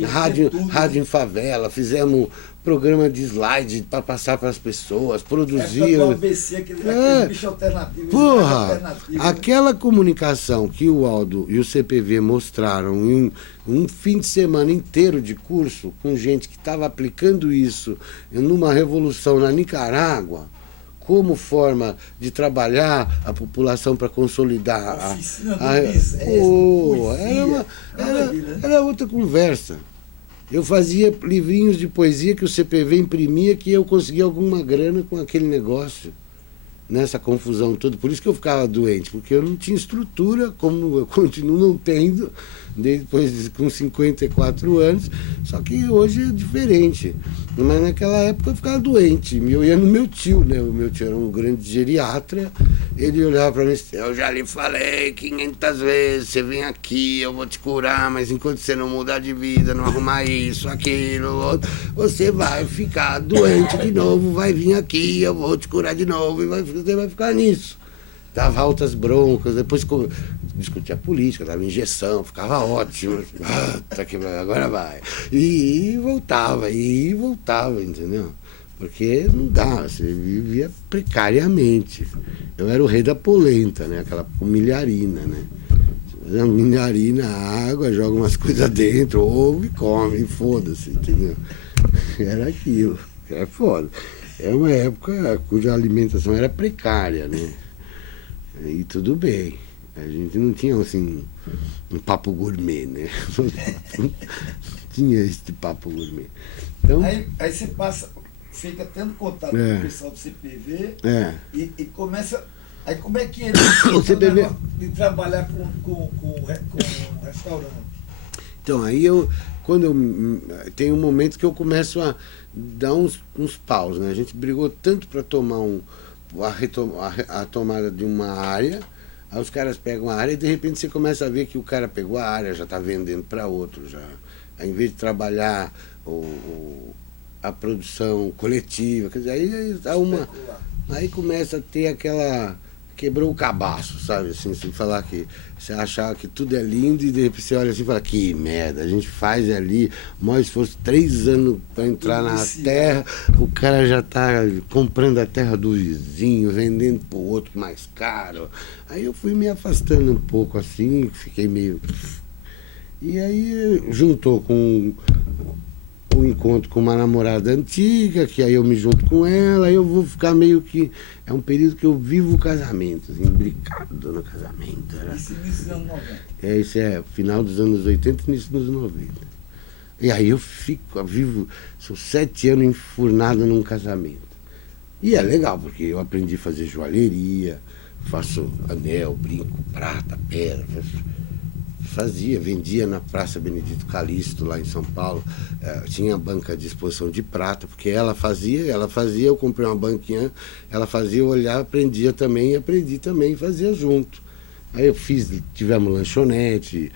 rádio em favela, fizemos programa de slide para passar para as pessoas, produzir. ABC, aquele bicho alternativo. Porra, aquela comunicação que o Aldo e o CPV mostraram em um fim de semana inteiro de curso, com gente que estava aplicando isso numa revolução na Nicarágua, como forma de trabalhar a população para consolidar era outra conversa. Eu fazia livrinhos de poesia que o CPV imprimia, que eu conseguia alguma grana com aquele negócio, nessa confusão toda. Por isso que eu ficava doente, porque eu não tinha estrutura, como eu continuo não tendo, depois com 54 anos, só que hoje é diferente. Mas naquela época eu ficava doente, eu ia no meu tio, né? O meu tio era um grande geriatra, ele olhava para mim e disse, eu já lhe falei 500 vezes, você vem aqui, eu vou te curar, mas enquanto você não mudar de vida, não arrumar isso, aquilo, outro, você vai ficar doente de novo, vai vir aqui, eu vou te curar de novo, e você vai ficar nisso. Dava altas broncas, depois discutia política, dava injeção, ficava ótimo. Agora vai. E voltava, entendeu? Porque não dá, você vivia precariamente. Eu era o rei da polenta, né? Aquela milharina, né? Uma milharina, água, joga umas coisas dentro, ouve, come, foda-se, entendeu? Era aquilo, era foda. É uma época cuja alimentação era precária, né? E tudo bem. A gente não tinha, assim, um papo gourmet, né? Não tinha esse papo gourmet. Então, aí você fica tendo contato com o pessoal do CPV e começa... Aí como é que ele o CPV... de trabalhar com restaurante? Então, aí tem um momento que eu começo a dar uns paus, né? A gente brigou tanto para tomar a tomada de uma área, aí os caras pegam a área e de repente você começa a ver que o cara pegou a área, já está vendendo para outro, já. Aí, em vez de trabalhar a produção coletiva, quer dizer, aí começa a ter aquela... Quebrou o cabaço, sabe? Assim, você falar que você achava que tudo é lindo e de repente você olha assim e fala, que merda, a gente faz ali, mas se fosse 3 anos para entrar na terra, o cara já está comprando a terra do vizinho, vendendo para o outro mais caro. Aí eu fui me afastando um pouco assim, fiquei meio... E aí juntou com um encontro com uma namorada antiga, que aí eu me junto com ela, aí eu vou ficar meio que... É um período que eu vivo o casamento, assim, imbricado no casamento. Isso início dos anos 90. Isso é final dos anos 80 e início dos 90. E aí eu vivo, sou 7 anos enfurnado num casamento. E é legal, porque eu aprendi a fazer joalheria, faço anel, brinco, prata, pedra, vendia na Praça Benedito Calixto, lá em São Paulo. Tinha banca de exposição de prata, porque ela fazia, eu comprei uma banquinha, ela fazia, eu olhava, aprendia também, e aprendi também, fazia junto. Aí tivemos lanchonete,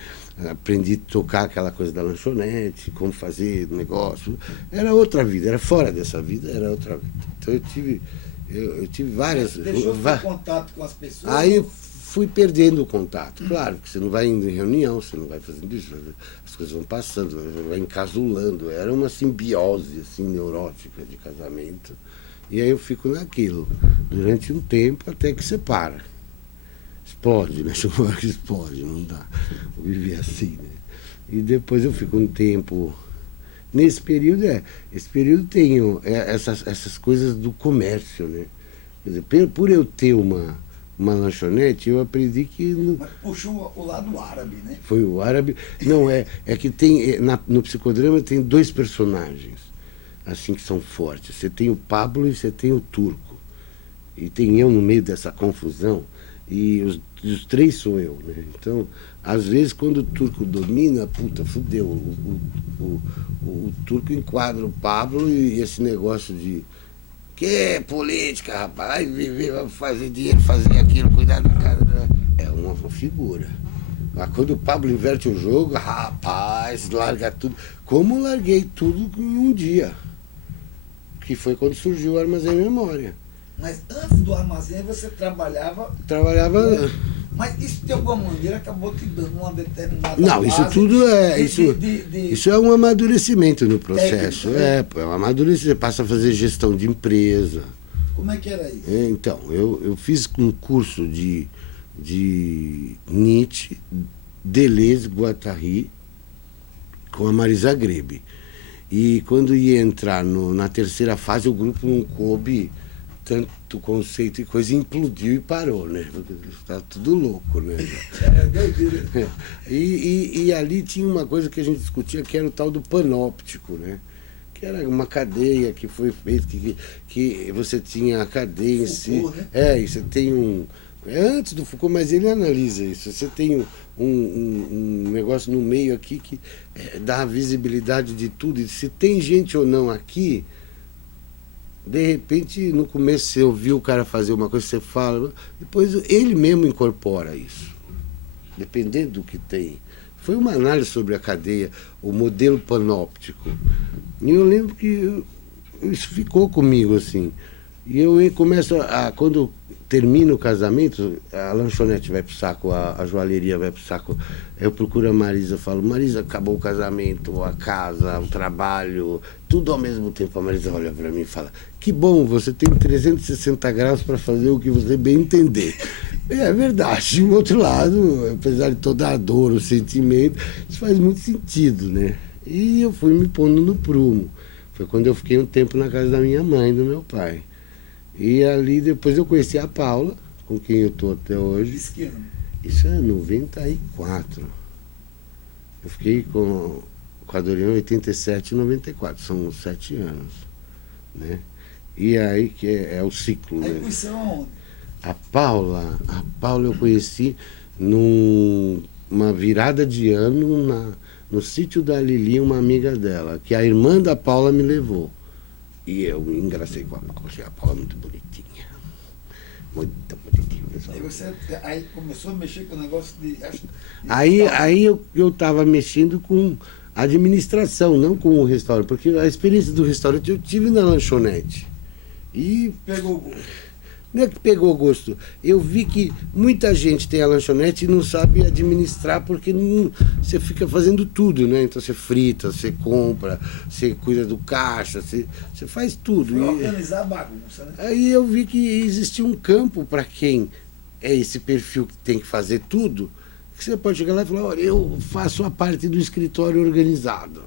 aprendi a tocar aquela coisa da lanchonete, como fazer negócio. Era outra vida, era fora dessa vida, era outra vida. Então eu tive várias... Você deixou de ter contato com as pessoas? Aí fui perdendo o contato. Claro, que você não vai indo em reunião, você não vai fazendo isso, as coisas vão passando, vai encasulando. Era uma simbiose assim, neurótica de casamento. E aí eu fico naquilo, durante um tempo, até que separa. Explode, né? Explode, não dá. Eu vivi assim, né? E depois eu fico um tempo... Nesse período, esse período tem essas coisas do comércio, né? Quer dizer, por eu ter uma lanchonete, eu aprendi que... Mas puxou o lado árabe, né? Foi o árabe. Não, é que tem... No psicodrama tem 2 personagens, assim, que são fortes. Você tem o Pablo e você tem o Turco. E tem eu no meio dessa confusão. E os 3 sou eu, né? Então, às vezes, quando o Turco domina, puta, fudeu. O Turco enquadra o Pablo e esse negócio de... Que política, rapaz, vai viver, vai fazer dinheiro, fazer aquilo, cuidar da casa. É uma figura. Mas quando o Pablo inverte o jogo, rapaz, larga tudo. Como larguei tudo em um dia. Que foi quando surgiu o Armazém Memória. Mas antes do Armazém você trabalhava... Trabalhava Mas isso, de alguma maneira, acabou te dando uma determinada Não, isso tudo é... Isso é um amadurecimento no processo. Técnico, é um amadurecimento. Você passa a fazer gestão de empresa. Como é que era isso? Então, eu fiz um curso de Nietzsche, Deleuze, Guattari, com a Marisa Grebe. E quando ia entrar na terceira fase, o grupo não coube tanto conceito e coisa, implodiu e parou, né? Porque está tudo louco, né? E ali tinha uma coisa que a gente discutia, que era o tal do panóptico, né? Que era uma cadeia que foi feita, que você tinha a cadeia em si. Né? E você tem um... É antes do Foucault, mas ele analisa isso. Você tem um negócio no meio aqui que dá a visibilidade de tudo. E se tem gente ou não aqui, de repente, no começo você ouviu o cara fazer uma coisa, você fala, depois ele mesmo incorpora isso, dependendo do que tem. Foi uma análise sobre a cadeia, o modelo panóptico. E eu lembro que isso ficou comigo, assim. E eu começo quando termina o casamento, a lanchonete vai pro saco, a joalheria vai pro saco. Eu procuro a Marisa, falo, Marisa, acabou o casamento, a casa, o trabalho, tudo ao mesmo tempo. A Marisa olha para mim e fala, que bom, você tem 360 graus para fazer o que você bem entender. É verdade. Do outro lado, apesar de toda a dor, o sentimento, isso faz muito sentido, né? E eu fui me pondo no prumo. Foi quando eu fiquei um tempo na casa da minha mãe e do meu pai. E ali depois eu conheci a Paula, com quem eu estou até hoje. Isso é 94. Eu fiquei com a Doriana em 87 e 94, são 7 anos. Né? E aí que é o ciclo. Aí né? conheceu onde? A Paula eu conheci numa virada de ano no sítio da Lili, uma amiga dela, que a irmã da Paula me levou. E eu me engracei com a Paula, achei a Paula muito bonitinha. Muito bonitinha. E você aí começou a mexer com o negócio de... Aí eu estava mexendo com administração, não com o restaurante, porque a experiência do restaurante eu tive na lanchonete. E pegou gosto. Não é que pegou gosto. Eu vi que muita gente tem a lanchonete e não sabe administrar porque você fica fazendo tudo, né? Então você frita, você compra, você cuida do caixa, você faz tudo. Foi organizar a bagunça, né? Aí eu vi que existia um campo para quem é esse perfil que tem que fazer tudo, que você pode chegar lá e falar, olha, eu faço a parte do escritório organizado,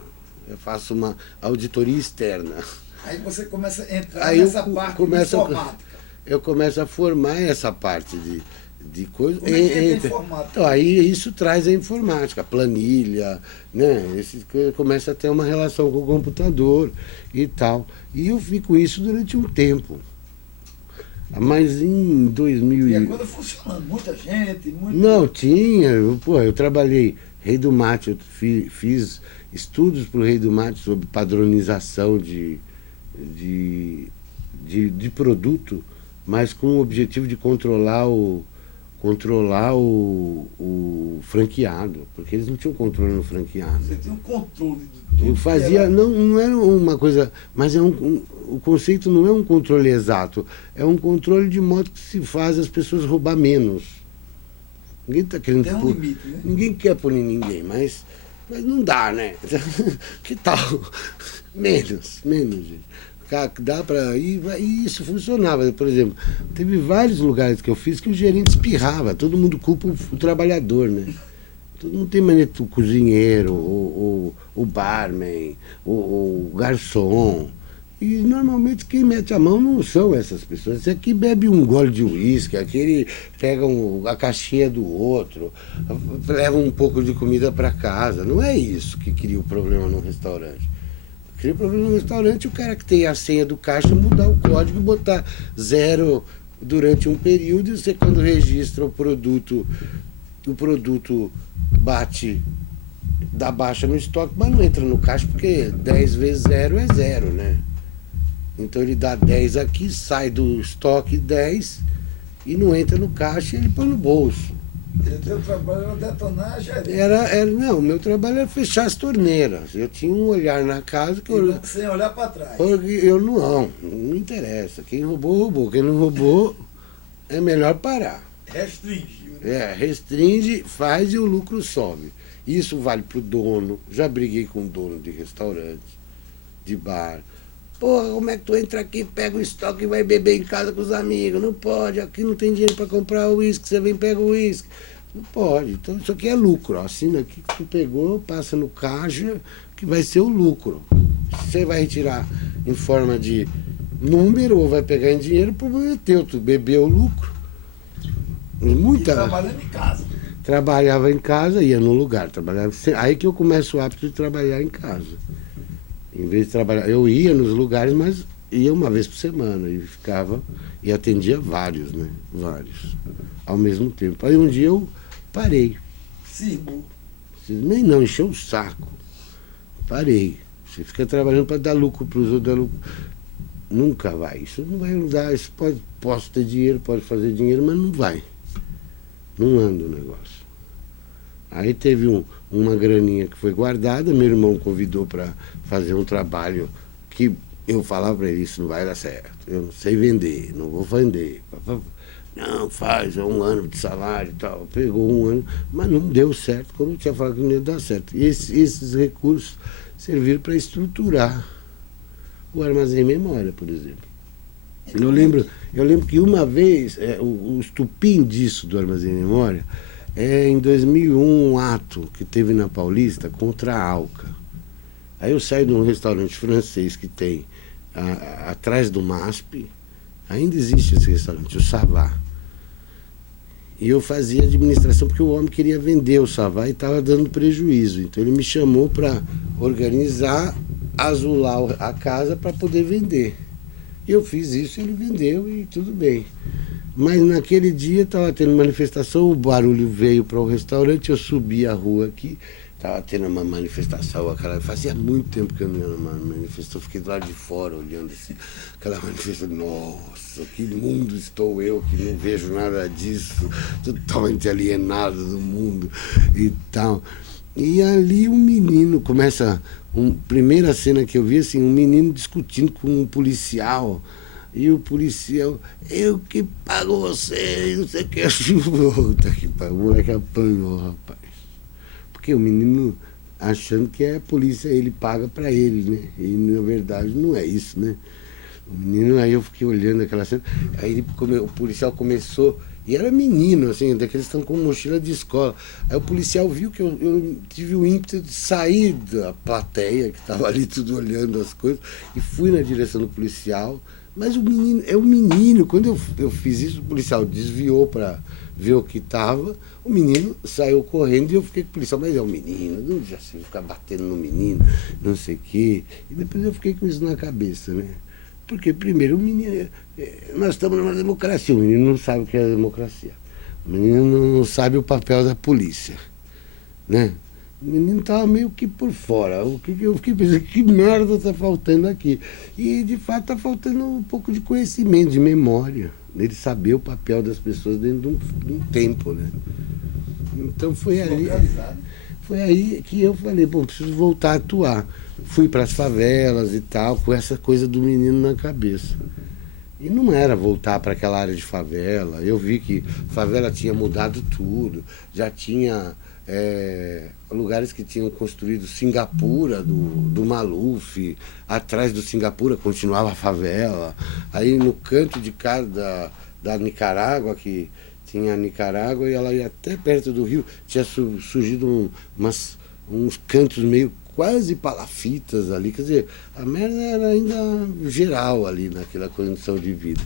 eu faço uma auditoria externa. Aí você começa a entrar nessa parte informática. Eu começo a formar essa parte de coisa. Como é que é informática? Então, aí isso traz a informática, a planilha, né? Começa a ter uma relação com o computador e tal. E eu fico isso durante um tempo. Mas em 2000... E a coisa funcionando, muita gente... Não, tinha. Eu trabalhei Rei do Mate, eu fiz estudos para o Rei do Mate sobre padronização de produto, mas com o objetivo de controlar o franqueado, porque eles não tinham controle no franqueado. Você tinha um controle de tudo. Eu fazia, não era uma coisa, mas o conceito não é um controle exato, é um controle de modo que se faz as pessoas roubar menos. Ninguém está querendo tem um limite, né? Ninguém quer punir ninguém, mas não dá, né? Que tal? Menos, gente. Dá para ir, e isso funcionava. Por exemplo, teve vários lugares que eu fiz que o gerente espirrava, todo mundo culpa o trabalhador, né? Todo mundo tem mania do cozinheiro, o barman, o garçom. E normalmente quem mete a mão não são essas pessoas. Esse aqui bebe um gole de uísque, aquele pega a caixinha do outro, leva um pouco de comida para casa. Não é isso que cria o problema no restaurante. Cria problema no restaurante, o cara que tem a senha do caixa mudar o código e botar 0 durante um período, e você quando registra o produto dá baixa no estoque, mas não entra no caixa porque 10 vezes 0 é 0, né? Então ele dá 10 aqui, sai do estoque 10 e não entra no caixa e ele põe no bolso. O teu trabalho era detonar a gerente? Não, o meu trabalho era fechar as torneiras. Eu tinha um olhar na casa que eu... Sem olhar para trás? Eu não interessa. Quem roubou, roubou. Quem não roubou, é melhor parar. Restringiu, Restringe, faz e o lucro sobe. Isso vale para o dono. Já briguei com o dono de restaurante, de bar. Porra, como é que tu entra aqui, pega o estoque e vai beber em casa com os amigos? Não pode, aqui não tem dinheiro para comprar o uísque, você vem e pega o uísque. Não pode. Então isso aqui é lucro. Ó. Assina aqui que tu pegou, passa no caixa, que vai ser o lucro. Você vai retirar em forma de número ou vai pegar em dinheiro, o problema é teu, tu bebeu o lucro. E trabalhando em casa. Trabalhava em casa, ia no lugar, trabalhava. Aí que eu começo o hábito de trabalhar em casa. Em vez de trabalhar, eu ia nos lugares, mas ia uma vez por semana e ficava e atendia vários, né? Vários. Ao mesmo tempo. Aí um dia eu parei. Sim. Nem não, encheu o saco. Parei. Você fica trabalhando para dar lucro para os outros, dar lucro. Nunca vai. Isso não vai dar. Isso posso ter dinheiro, pode fazer dinheiro, mas não vai. Não anda o negócio. Aí teve uma graninha que foi guardada, meu irmão convidou para fazer um trabalho que eu falava para ele, isso não vai dar certo. Eu não sei vender, não vou vender. Não, faz, é 1 ano de salário e tal. Pegou 1 ano, mas não deu certo, como eu tinha falado que não ia dar certo. E esses recursos serviram para estruturar o armazém memória, por exemplo. Eu lembro que uma vez, o estupim disso do armazém memória, em 2001, um ato que teve na Paulista contra a Alca. Aí eu saio de um restaurante francês que tem atrás do MASP, ainda existe esse restaurante, o Savá. E eu fazia administração porque o homem queria vender o Savá e estava dando prejuízo. Então ele me chamou para organizar, azular a casa para poder vender. Eu fiz isso, ele vendeu e tudo bem. Mas naquele dia estava tendo manifestação, o barulho veio para o restaurante, eu subi a rua aqui, estava tendo uma manifestação, fazia muito tempo que eu não ia numa manifestação, fiquei do lado de fora olhando assim, aquela manifestação, nossa, que mundo estou eu, que não vejo nada disso, totalmente alienado do mundo e tal. E ali um menino começa, primeira cena que eu vi, assim, um menino discutindo com um policial. E o policial, eu que pago você, não sei o que. Puta que pariu, o moleque apanhou, rapaz. Porque o menino achando que é a polícia, ele paga pra ele, né? E na verdade não é isso, né? O menino, aí eu fiquei olhando aquela cena, aí o policial começou, e era menino, assim, daqueles que estão com mochila de escola. Aí o policial viu que eu tive o ímpeto de sair da plateia, que estava ali tudo olhando as coisas, e fui na direção do policial. Mas o menino, é o menino, quando eu fiz isso, o policial desviou para ver o que estava, o menino saiu correndo e eu fiquei com o policial, mas é o menino, não já sei ficar batendo no menino, não sei o quê. E depois eu fiquei com isso na cabeça, né? Porque, primeiro, o menino, nós estamos numa democracia, o menino não sabe o que é democracia. O menino não sabe o papel da polícia, né? O menino estava meio que por fora. Eu fiquei pensando, que merda está faltando aqui? E, de fato, está faltando um pouco de conhecimento, de memória. Ele saber o papel das pessoas dentro de um tempo, né? Então foi aí que eu falei, bom, preciso voltar a atuar. Fui para as favelas e tal, com essa coisa do menino na cabeça. E não era voltar para aquela área de favela. Eu vi que a favela tinha mudado tudo, já tinha... lugares que tinham construído Singapura, do Maluf, atrás do Singapura continuava a favela, aí no canto de casa da Nicarágua, que tinha a Nicarágua, e ela ia até perto do rio, tinha surgido uns cantos meio quase palafitas ali, quer dizer, a merda era ainda geral ali naquela condição de vida.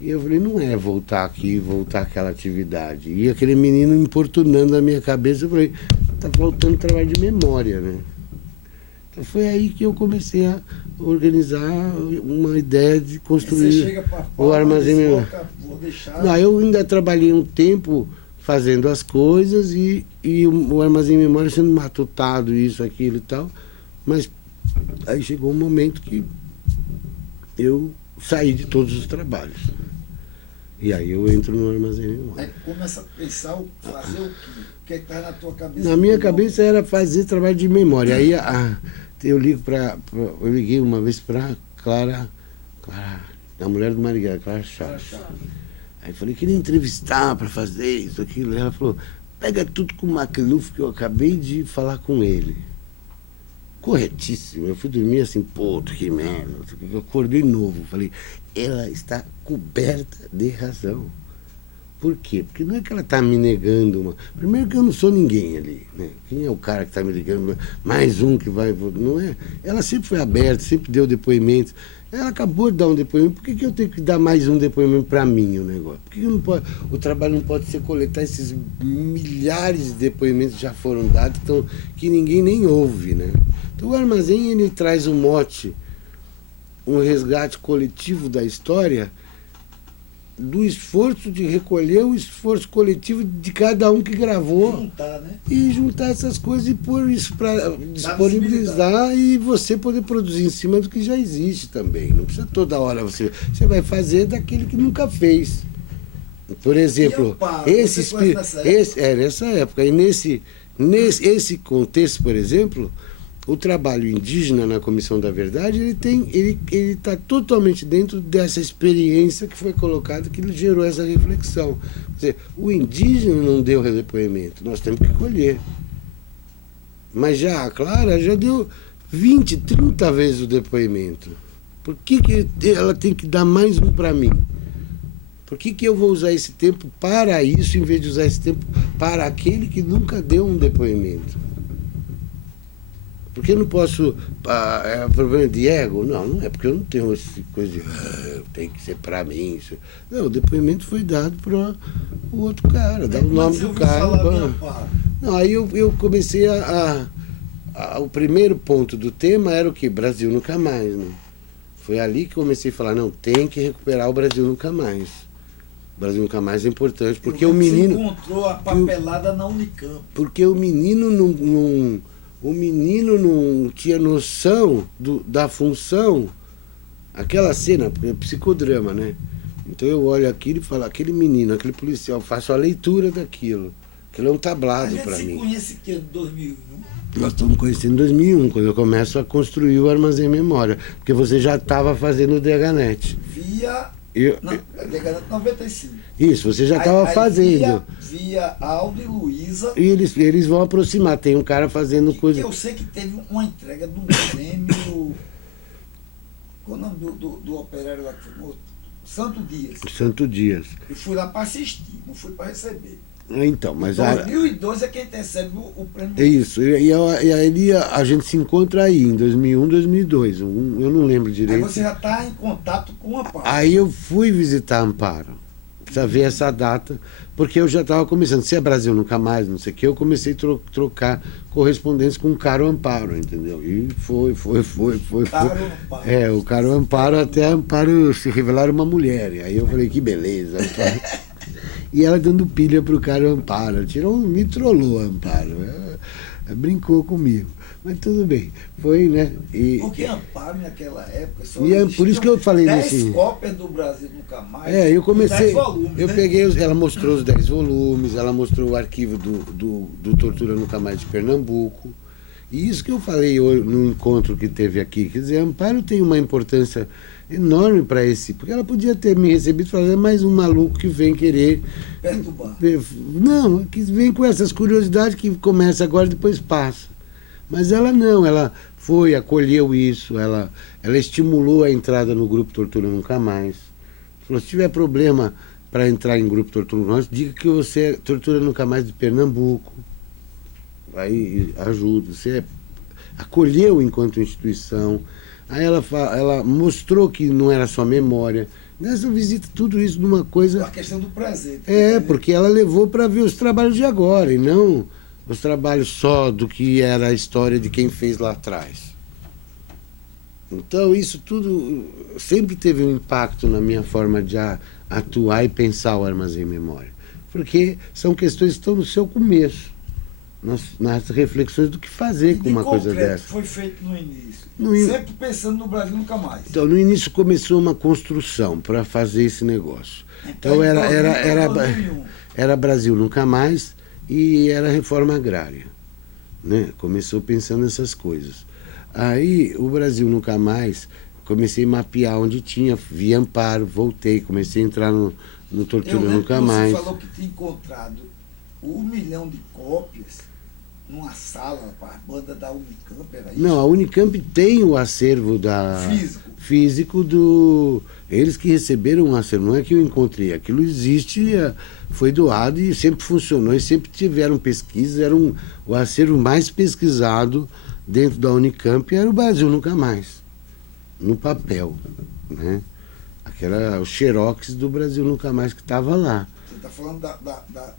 E eu falei, não é voltar aqui, voltar àquela atividade. E aquele menino importunando a minha cabeça, eu falei, tá faltando trabalho de memória, né? Então foi aí que eu comecei a organizar uma ideia de construir o armazém memória. Não, eu ainda trabalhei um tempo fazendo as coisas e o armazém memória sendo matutado, isso, aquilo e tal. Mas aí chegou um momento que eu saí de todos os trabalhos. E aí eu entro no armazém memória. Aí começa a pensar, fazer o quê? O que está na tua cabeça? Na minha cabeça era fazer trabalho de memória. Aí eu liguei uma vez para Clara, a mulher do Marighella, Clara Chaves. Aí eu falei, queria entrevistar para fazer isso, aquilo. Aí ela falou, pega tudo com o Macluf que eu acabei de falar com ele. Corretíssimo. Eu fui dormir assim, pô, que merda. Eu acordei novo. Falei, ela está coberta de razão. Por quê? Porque não é que ela está me negando uma... Primeiro que eu não sou ninguém ali, né? Quem é o cara que está me ligando? Mais um que vai... Não é? Ela sempre foi aberta, sempre deu depoimentos. Ela acabou de dar um depoimento. Por que eu tenho que dar mais um depoimento para mim, o negócio? Por que não pode... O trabalho não pode ser coletar esses milhares de depoimentos que já foram dados, então, que ninguém nem ouve, né? Então o Armazém, ele traz um mote, um resgate coletivo da história, do esforço de recolher o esforço coletivo de cada um que gravou. Juntar, né? E juntar essas coisas e pôr isso para disponibilizar e você poder produzir em cima do que já existe também. Não precisa toda hora você vai fazer daquele que nunca fez. Por exemplo, nessa época. E nesse contexto, por exemplo, o trabalho indígena na Comissão da Verdade, ele está totalmente dentro dessa experiência que foi colocada, que gerou essa reflexão. Quer dizer, o indígena não deu depoimento, nós temos que colher. Mas já a Clara já deu 20, 30 vezes o depoimento. Por que ela tem que dar mais um para mim? Por que eu vou usar esse tempo para isso, em vez de usar esse tempo para aquele que nunca deu um depoimento? Porque eu não posso... É problema de ego? Não é porque eu não tenho essa coisa de... tem que ser para mim. Isso. Não, o depoimento foi dado para o outro cara, dá o nome do cara. Não, aí eu comecei o primeiro ponto do tema era o quê? Brasil Nunca Mais. Né? Foi ali que comecei a falar, não, tem que recuperar o Brasil Nunca Mais. O Brasil Nunca Mais é importante, porque o menino... Você encontrou a papelada na Unicamp. Porque o menino não tinha noção da função, aquela cena, é psicodrama, né? Então eu olho aquilo e falo, aquele menino, aquele policial, faço a leitura daquilo. Aquilo é um tablado para mim. A gente se conhece que em 2001? Nós estamos conhecendo em 2001, quando eu começo a construir o Armazém Memória, porque você já estava fazendo o DHNet. DHNet 95. Isso, você já estava fazendo. Via Aldo e Luísa. E eles vão aproximar, tem um cara fazendo coisa. Eu sei que teve uma entrega de um prêmio. Qual o nome do operário lá que foi morto? Santo Dias. Santo Dias. Eu fui lá para assistir, não fui para receber. Então, mas... Em 2012 é quem recebe o prêmio. É isso, e aí a gente se encontra aí, em 2001, 2002, eu não lembro direito. Aí você já está em contato com o Amparo. Aí eu fui visitar Amparo, precisa ver essa data, porque eu já estava começando, se é Brasil Nunca Mais, não sei o que, eu comecei a trocar correspondência com o Caro Amparo, entendeu? E foi. Caro Amparo. O Caro Amparo, até Amparo se revelar uma mulher, e aí eu falei, que beleza, Amparo. E ela dando pilha pro cara Amparo. Me trollou Amparo. Brincou comigo. Mas tudo bem. Foi, né? Porque Amparo naquela época só por isso que eu falei 10 cópias do Brasil Nunca Mais. Eu comecei. 10 volumes, eu né? peguei. Ela mostrou os 10 volumes, ela mostrou o arquivo do Tortura Nunca Mais de Pernambuco. E isso que eu falei no encontro que teve aqui. Quer dizer, Amparo tem uma importância enorme para porque ela podia ter me recebido e falado, é mais um maluco que vem querer perturbar. Não, que vem com essas curiosidades que começa agora e depois passa. Mas ela não, ela foi, acolheu isso, ela estimulou a entrada no grupo Tortura Nunca Mais. Falou, se tiver problema para entrar em grupo Tortura Nunca Mais, diga que você é Tortura Nunca Mais de Pernambuco. Aí ajuda, você acolheu enquanto instituição. Aí ela mostrou que não era só memória. Nessa visita, tudo isso numa coisa... A questão do presente. Porque ela levou para ver os trabalhos de agora, e não os trabalhos só do que era a história de quem fez lá atrás. Então, isso tudo sempre teve um impacto na minha forma de atuar e pensar o Armazém Memória. Porque são questões que estão no seu começo. Nas reflexões do que fazer com uma coisa dessa. Foi feito no início? Sempre pensando no Brasil Nunca Mais. Então, no início começou uma construção para fazer esse negócio. Então era Brasil Nunca Mais e era reforma agrária. Né? Começou pensando nessas coisas. Aí, o Brasil Nunca Mais, comecei a mapear onde tinha, vi Amparo, voltei, comecei a entrar no Tortura Eu lembro Nunca que você Mais. falou que tinha encontrado 1 milhão de cópias numa sala para a banda da Unicamp, era isso? Não, a Unicamp tem o acervo físico do... Eles que receberam o acervo, não é que eu encontrei. Aquilo existe, foi doado e sempre funcionou, e sempre tiveram pesquisas, o acervo mais pesquisado dentro da Unicamp era o Brasil Nunca Mais, no papel, né? Aquela, o xerox do Brasil Nunca Mais que estava lá. Você está falando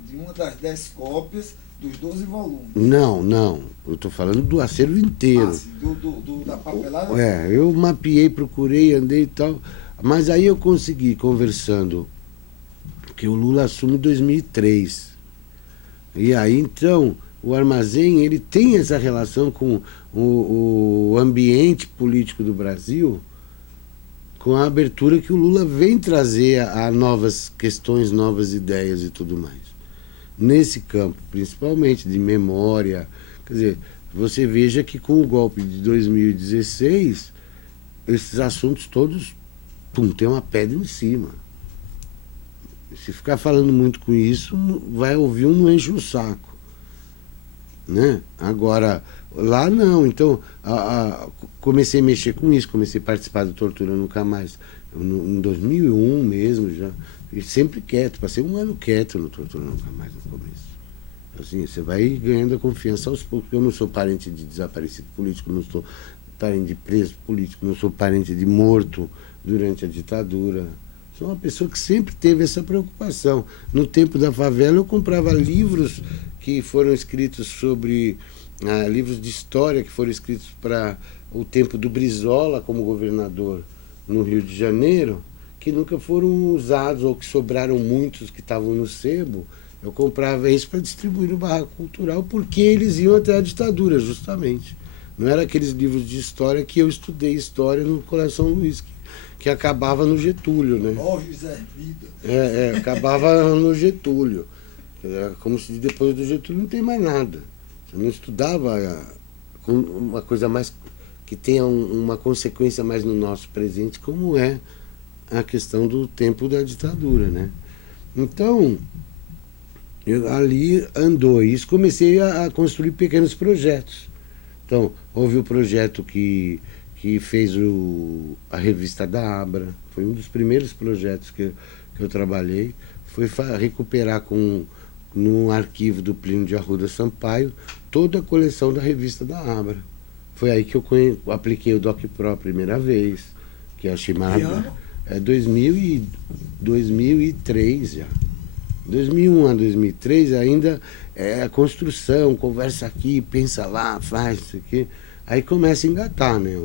de uma das 10 cópias dos 12 volumes. Não, eu estou falando do acervo inteiro. Ah, sim, da papelada? Eu mapeei, procurei, andei e tal, mas aí eu consegui, conversando, porque o Lula assume em 2003. E aí, então, o Armazém, ele tem essa relação com o ambiente político do Brasil, com a abertura que o Lula vem trazer a novas questões, novas ideias e tudo mais. Nesse campo, principalmente de memória, quer dizer, você veja que com o golpe de 2016, esses assuntos todos, tem uma pedra em cima. Se ficar falando muito com isso, vai ouvir não enche o saco. Né? Agora, lá não. Então, comecei a mexer com isso, comecei a participar do Tortura Nunca Mais. Em 2001 mesmo, já. E sempre quieto, passei 1 ano quieto no Tortura Nunca Mais no começo. Assim, você vai ganhando a confiança aos poucos. Eu não sou parente de desaparecido político, não sou parente de preso político, não sou parente de morto durante a ditadura. Sou uma pessoa que sempre teve essa preocupação. No tempo da favela eu comprava livros que foram escritos sobre... livros de história que foram escritos para o tempo do Brizola como governador no Rio de Janeiro, que nunca foram usados ou que sobraram muitos que estavam no sebo. Eu comprava isso para distribuir no barraco cultural porque eles iam até a ditadura, justamente. Não era aqueles livros de história que eu estudei história no Colégio São Luís, que acabava no Getúlio, né? José Vida. Acabava no Getúlio. Como se depois do Getúlio não tem mais nada. Você não estudava uma coisa mais que tenha uma consequência mais no nosso presente, como é a questão do tempo da ditadura, né? Então, ali andou isso, comecei a construir pequenos projetos. Então, houve o projeto que fez a revista da Abra, foi um dos primeiros projetos que eu trabalhei, foi recuperar no arquivo do Plínio de Arruda Sampaio toda a coleção da revista da Abra. Foi aí que eu apliquei o DocPro a primeira vez, que é chamada... 2003 já. 2001 a 2003 ainda é a construção, conversa aqui, pensa lá, faz isso aqui. Aí começa a engatar, né?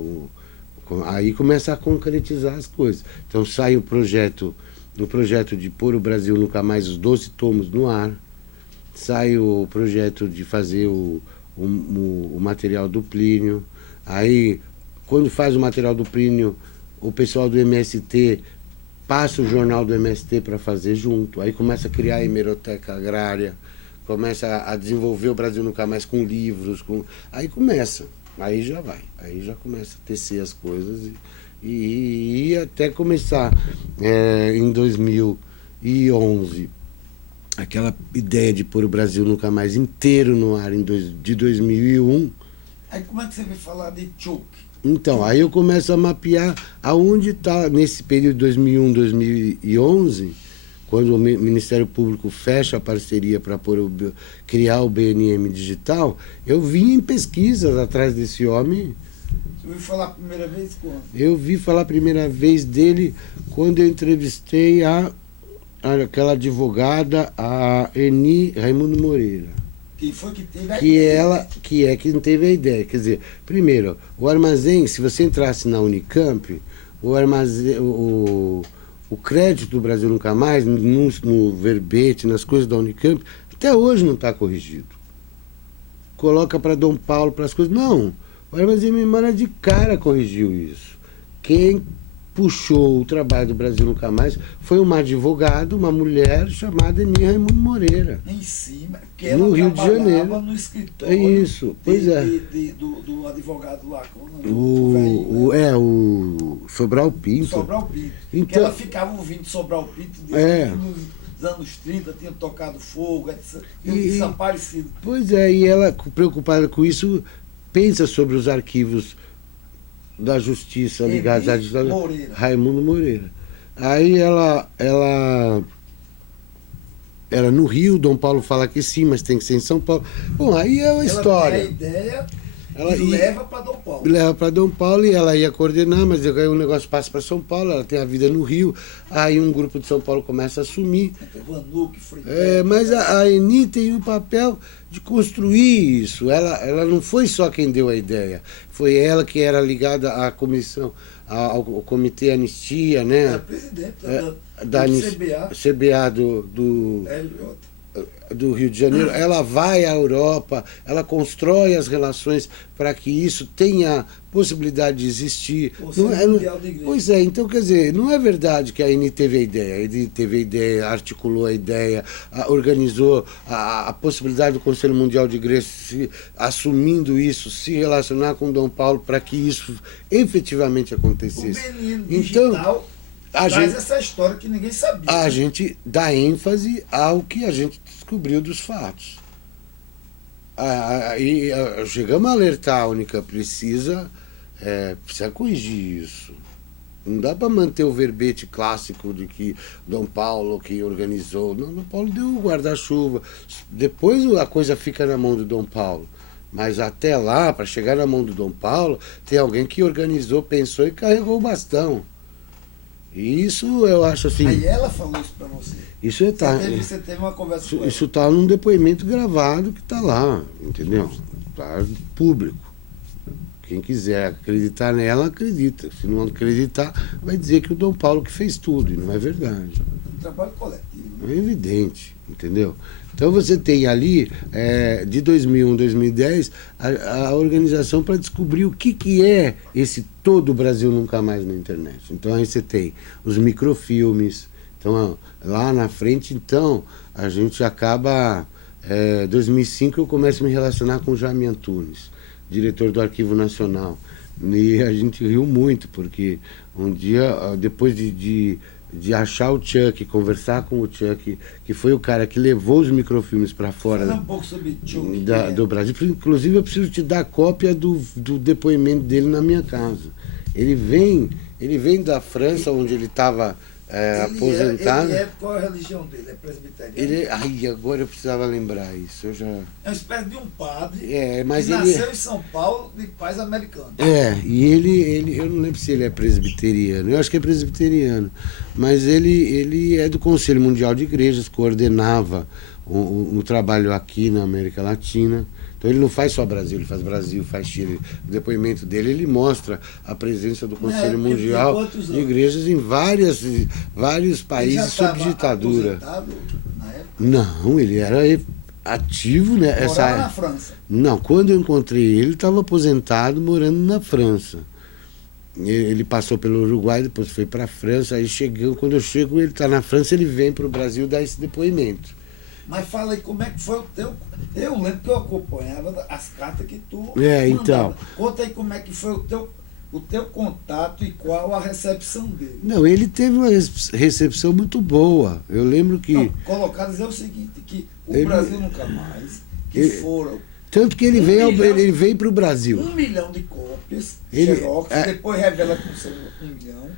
Aí começa a concretizar as coisas. Então sai o projeto de pôr o Brasil Nunca Mais, os 12 tomos no ar. Sai o projeto de fazer o material do Plínio. Aí, quando faz o material do Plínio, o pessoal do MST passa o jornal do MST para fazer junto. Aí começa a criar a hemeroteca agrária, começa a desenvolver o Brasil Nunca Mais com livros. Aí começa, aí já vai. Aí já começa a tecer as coisas e até começar em 2011 aquela ideia de pôr o Brasil Nunca Mais inteiro no ar de 2001. Aí como é que você veio falar de Tchuk? Então, aí eu começo a mapear aonde está, nesse período de 2001, 2011, quando o Ministério Público fecha a parceria para criar o BNM Digital, eu vim em pesquisas atrás desse homem. Você ouviu falar a primeira vez quando? Eu vi falar a primeira vez dele quando eu entrevistei aquela advogada, a Eni Raimundo Moreira. Quem foi que teve a ideia? Que não teve a ideia. Quer dizer, primeiro, o Armazém, se você entrasse na Unicamp, o crédito do Brasil Nunca Mais, no verbete, nas coisas da Unicamp, até hoje não está corrigido. Coloca para Dom Paulo, para as coisas. Não, o Armazém Memória de cara corrigiu isso. Quem puxou o trabalho do Brasil Nunca Mais foi uma advogada, uma mulher chamada Eni Raimundo Moreira. Em cima, que ela no Rio de Janeiro. No escritório. É isso, pois é. Do advogado lá. O Sobral Pinto. Sobral Pinto. Então, que ela ficava ouvindo Sobral Pinto nos anos 30, tinha tocado fogo, etc. Desaparecido. Pois é, e ela, preocupada com isso, pensa sobre os arquivos da justiça ligados à ditadura. Raimundo Moreira. Aí ela era no Rio, Dom Paulo fala que sim, mas tem que ser em São Paulo. Bom, aí é uma história. Ela tem a ideia e leva para Dom Paulo. Leva para Dom Paulo e ela ia coordenar, mas aí o negócio passa para São Paulo, ela tem a vida no Rio, aí um grupo de São Paulo começa a assumir. Mas a Eni tem o papel de construir isso. Ela não foi só quem deu a ideia, foi ela que era ligada à comissão, ao Comitê Anistia, né? É a presidente da CBA do Rio de Janeiro. Ela vai à Europa, ela constrói as relações para que isso tenha possibilidade de existir. Pois é, então quer dizer, não é verdade que a Eni teve a ideia. A Eni teve a ideia, articulou a ideia, organizou a possibilidade do Conselho Mundial de Igrejas assumindo isso, se relacionar com Dom Paulo para que isso efetivamente acontecesse. O menino digital traz essa história que ninguém sabia. A gente dá ênfase ao que a gente descobriu dos fatos. E chegamos a alertar, a Única precisa corrigir isso. Não dá para manter o verbete clássico de que Dom Paulo que organizou. Não, Dom Paulo deu o guarda-chuva. Depois a coisa fica na mão do Dom Paulo. Mas até lá, para chegar na mão do Dom Paulo, tem alguém que organizou, pensou e carregou o bastão. E isso eu acho assim. Aí ela falou isso para você. Você teve uma conversa com ela. Isso está num depoimento gravado que está lá, entendeu? Está público. Quem quiser acreditar nela, acredita. Se não acreditar, vai dizer que o Dom Paulo que fez tudo, e não é verdade. Um trabalho coletivo. É evidente, entendeu? Então você tem ali, de 2001 a 2010, a organização para descobrir o que é esse todo o Brasil Nunca Mais na internet. Então aí você tem os microfilmes. Então lá na frente, então, a gente acaba... 2005 eu começo a me relacionar com o Jaime Antunes, diretor do Arquivo Nacional. E a gente riu muito, porque um dia, depois de achar o Chuck, conversar com o Chuck, que foi o cara que levou os microfilmes para fora. Fala um pouco sobre Chuck, do Brasil. Inclusive, eu preciso te dar cópia do depoimento dele na minha casa. Ele vem da França, onde ele estava aposentado. Qual é a religião dele? É presbiteriano? Agora eu precisava lembrar isso. É uma espécie de um padre mas que nasceu em São Paulo de pais americanos. E ele, eu não lembro se ele é presbiteriano, eu acho que é presbiteriano, mas ele é do Conselho Mundial de Igrejas, coordenava o trabalho aqui na América Latina. Então ele não faz só Brasil, ele faz Brasil, faz Chile. O depoimento dele, ele mostra a presença do Conselho Mundial de Igrejas em vários países sob ditadura. Na época? Não, ele era ativo, né? Morava na França? Não, quando eu encontrei ele estava aposentado morando na França. Ele passou pelo Uruguai, depois foi para a França, aí quando eu chego, ele está na França, ele vem para o Brasil dar esse depoimento. Mas fala aí como é que foi o teu... Eu lembro que eu acompanhava as cartas que tu então. Conta aí como é que foi o teu contato e qual a recepção dele. Não, ele teve uma recepção muito boa. Eu lembro que... Não, colocar dizer o seguinte, que o Brasil Nunca Mais, foram... Tanto que ele veio para o Brasil. 1 milhão de cópias, xerox, depois revela que são 1 milhão.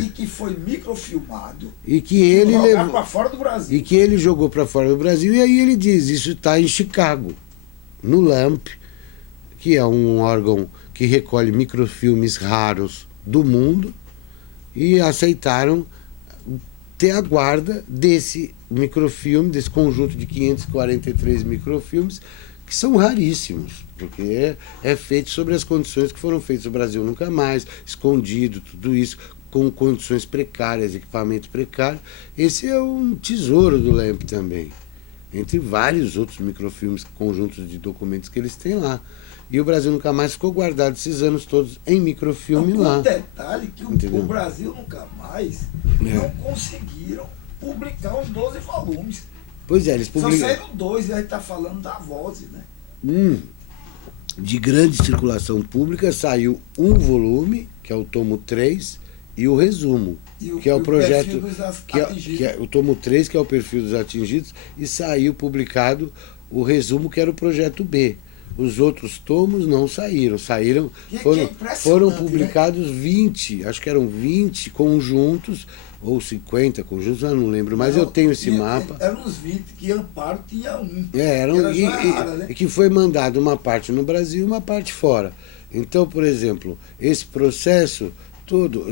E que foi microfilmado e que ele levou para fora do Brasil. E que ele jogou para fora do Brasil, e aí ele diz, isso está em Chicago, no LAMP, que é um órgão que recolhe microfilmes raros do mundo, e aceitaram ter a guarda desse microfilme, desse conjunto de 543 microfilmes, que são raríssimos, porque é feito sobre as condições que foram feitas no Brasil Nunca Mais, escondido, tudo isso, com condições precárias, equipamento precário. Esse é um tesouro do LAMP também, entre vários outros microfilmes, conjuntos de documentos que eles têm lá. E o Brasil Nunca Mais ficou guardado esses anos todos em microfilme lá. Um detalhe que o Brasil Nunca Mais não conseguiram publicar os 12 volumes. Pois é, eles publicaram. Só saíram 2, e aí está falando da voz, né? De grande circulação pública saiu um volume, que é o tomo 3, e o resumo, que é o projeto, que atingidos. é o tomo 3, que é o perfil dos atingidos, e saiu publicado o resumo, que era o projeto B. Os outros tomos não saíram, foram publicados 20, acho que eram 20 conjuntos, ou 50 conjuntos, eu não lembro, mas eu tenho esse mapa. Eram uns 20, que Amparo tinha um. E que foi mandado uma parte no Brasil e uma parte fora. Então, por exemplo, esse processo todo,